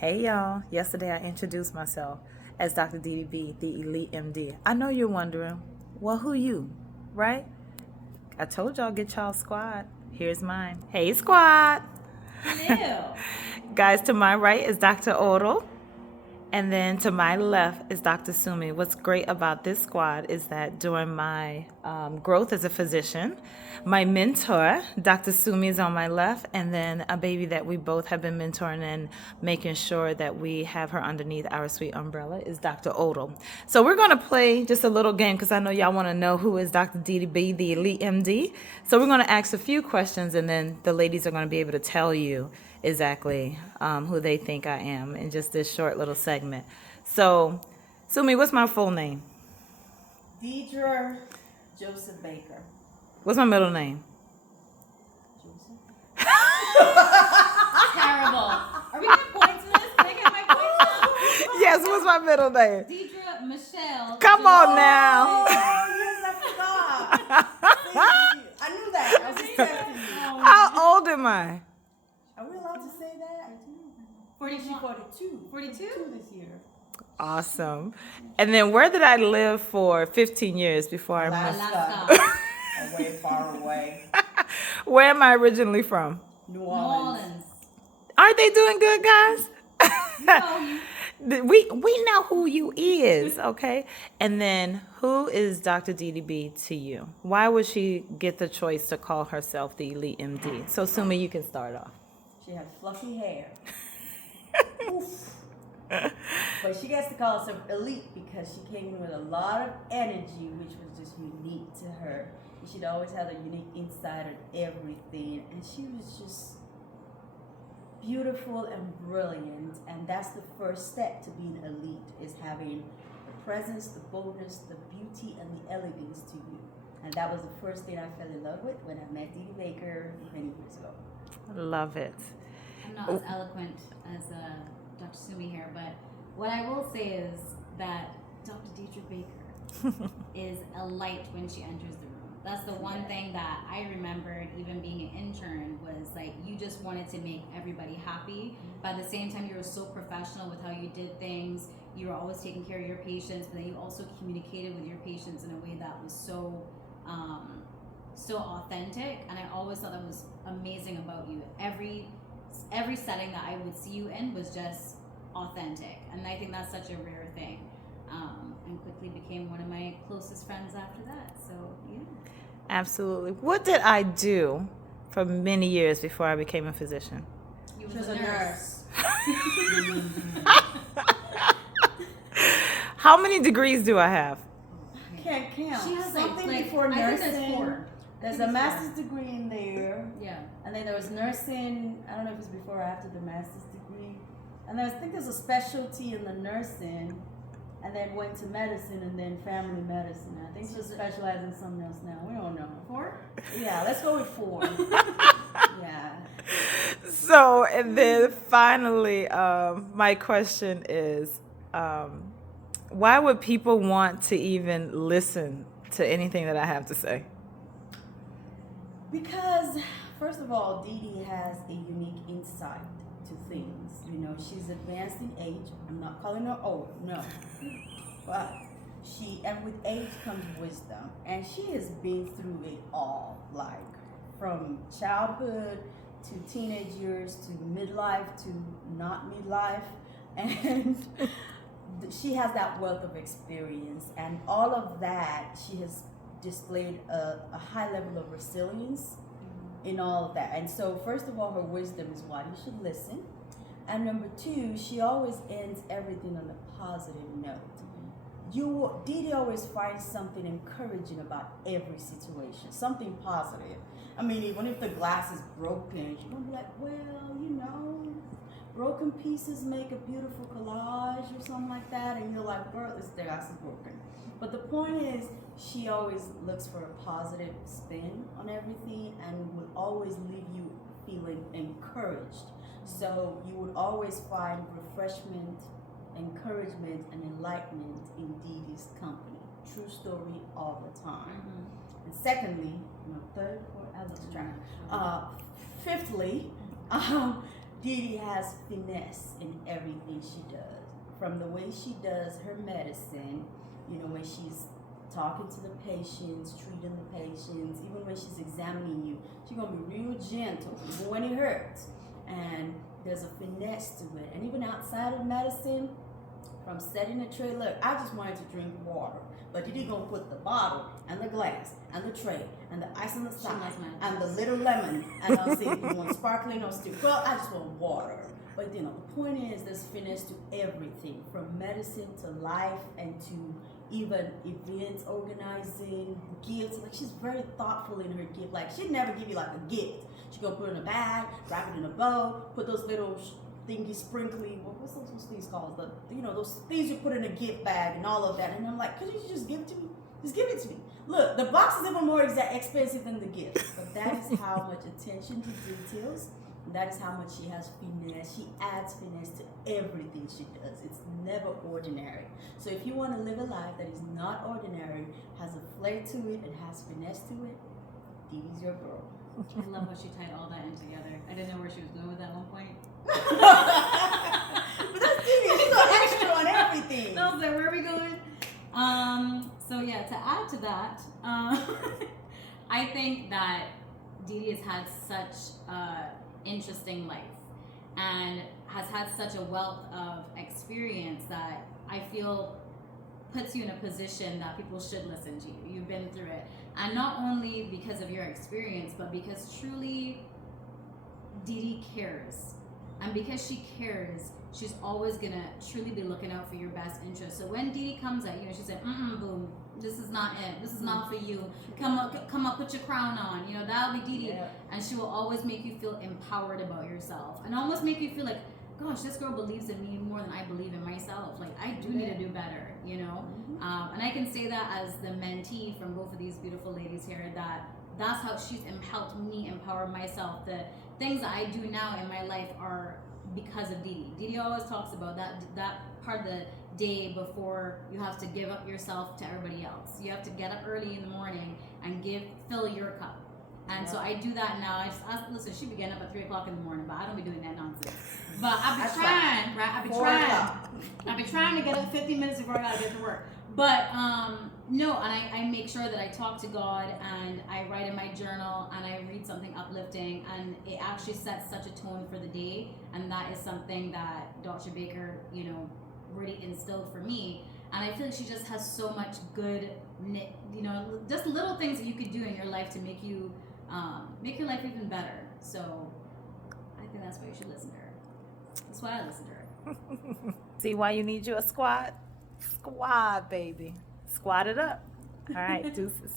Hey y'all, yesterday I introduced myself as Dr. DDB, the Elite MD. I know you're wondering, well, who you, right? I told y'all get y'all squad. Here's mine. Hey squad. Hello. Guys, to my right is Dr. Oro. And then to my left is Dr. Sumi. What's great about this squad is that during my growth as a physician, my mentor, Dr. Sumi, is on my left, and then a baby that we both have been mentoring and making sure that we have her underneath our sweet umbrella is Dr. Odom. So we're going to play just a little game because I know y'all want to know who is Dr. DDB, the Elite MD. So we're going to ask a few questions, and then the ladies are going to be able to tell you exactly who they think I am in just this short little segment. So, Sumi, what's my full name? Deidre Joseph Baker. What's my middle name? Joseph? Terrible. Are we getting points in this? Can I get my points now? Yes, what's my middle name? Deidre Michelle. Come on now. Oh, yes, I forgot. See, I knew that. I was just testing you. How old am I? Are we allowed to say that? 41. 42. 42? 42 this year. Awesome. And then where did I live for 15 years before I moved? Alaska. Away, far away. Where am I originally from? New New Orleans. Orleans. Aren't they doing good, guys? No. We know who you is, okay? And then who is Dr. DDB to you? Why would she get the choice to call herself the Elite MD? So Sumi, you can start off. She has fluffy hair. Oof. But she gets to call herself elite because she came in with a lot of energy, which was just unique to her. She'd always had a unique insight on everything, and she was just beautiful and brilliant. And that's the first step to being elite, is having the presence, the boldness, the beauty, and the elegance to you. And that was the first thing I fell in love with when I met Dee Dee Baker many years ago. Love it. I'm not as eloquent as Dr. Sumi here, but what I will say is that Dr. Deidre Baker is a light when she enters the room. That's the one thing that I remembered, even being an intern, was like you just wanted to make everybody happy. But at the same time, you were so professional with how you did things. You were always taking care of your patients, but then you also communicated with your patients in a way that was so authentic. And I always thought that was amazing about you. Every setting that I would see you in was just authentic, and I think that's such a rare thing. And quickly became one of my closest friends after that. So yeah. Absolutely. What did I do for many years before I became a physician? You She was was a nurse. How many degrees do I have? Can't count. She has something like before I think nursing. there's 4. There's I a think it's master's degree in there. Yeah. And then there was nursing. I don't know if it's before or after the master's degree. And then I think there's a specialty in the nursing. And then went to medicine and then family medicine. I think she'll specialize in something else now. We don't know. 4? Yeah, let's go with 4. Yeah. So, and then finally, my question is, why would people want to even listen to anything that I have to say? Because, first of all, Dee Dee has a unique insight to things. You know, she's advanced in age. I'm not calling her old, no. But and with age comes wisdom. And she has been through it all, like from childhood to teenage years to midlife to not midlife. And she has that wealth of experience. And all of that, she has displayed a high level of resilience in all of that. And so, first of all, her wisdom is why you should listen. And number 2, she always ends everything on a positive note. Dee Dee always finds something encouraging about every situation, something positive. I mean, even if the glass is broken, she's gonna be like, well, you know, broken pieces make a beautiful collage or something like that. And you're like, girl, this glass is broken. But the point is, she always looks for a positive spin on everything and will always leave you feeling encouraged. So you would always find refreshment, encouragement, and enlightenment in Dee Dee's company. True story all the time. And secondly, third, fourth, I was trying. Fifthly, Dee Dee has finesse in everything she does. From the way she does her medicine, you know, when she's talking to the patients, treating the patients, even when she's examining you, she's gonna be real gentle, even when it hurts. And there's a finesse to it. And even outside of medicine, from setting the tray, look, I just wanted to drink water. But Dee Dee gonna put the bottle and the glass and the tray and the ice on the side and the little lemon and I'll say, you want sparkling or still? Well, I just want water. But you know, the point is there's finesse to everything, from medicine to life and to even events organizing, gifts. Like, she's very thoughtful in her gift. Like, she'd never give you like a gift. She's gonna put it in a bag, wrap it in a bow, put those little thingy sprinkly, what's those things called? Those things you put in a gift bag and all of that. And I'm like, could you just give it to me? Just give it to me. Look, the box is even more expensive than the gift. But that is how much attention to details. That is how much she has finesse. She adds finesse to everything she does. It's never ordinary. So if you want to live a life that is not ordinary, has a flair to it, and has finesse to it, Dee Dee's your girl. I love how she tied all that in together. I didn't know where she was going with that at one point. But that's Dee Dee. She's so extra on everything. So I was like, where are we going? So yeah, to add to that, I think that Dee Dee has had such interesting life and has had such a wealth of experience that I feel puts you in a position that people should listen to you. You've been through it, and not only because of your experience, but because truly Dee Dee cares, and because she cares, she's always gonna truly be looking out for your best interest. So when Dee Dee comes at you and she said, boom, this is not it. This is not for you. Come up, put your crown on. You know, that'll be Dee Dee. Yeah. And she will always make you feel empowered about yourself. And almost make you feel like, gosh, this girl believes in me more than I believe in myself. Like, I do need to do better, you know? And I can say that as the mentee from both of these beautiful ladies here, that's how she's helped me empower myself. The things that I do now in my life are because of Dee Dee. Dee Dee always talks about that part of the day before you have to give up yourself to everybody else. You have to get up early in the morning and fill your cup. And so I do that now. Listen, she be getting up at 3 o'clock in the morning, but I don't be doing that nonsense. But I be trying, right? I be trying to get up 15 minutes before I gotta get to work. But no, and I make sure that I talk to God and I write in my journal and I read something uplifting, and it actually sets such a tone for the day. And that is something that Dr. Baker, you know, really instilled for me. And I feel like she just has so much good, you know, just little things that you could do in your life to make your life even better. So I think that's why you should listen to her. That's why I listen to her. See why you need you a squad? Squad, baby. Squad it up. All right, deuces.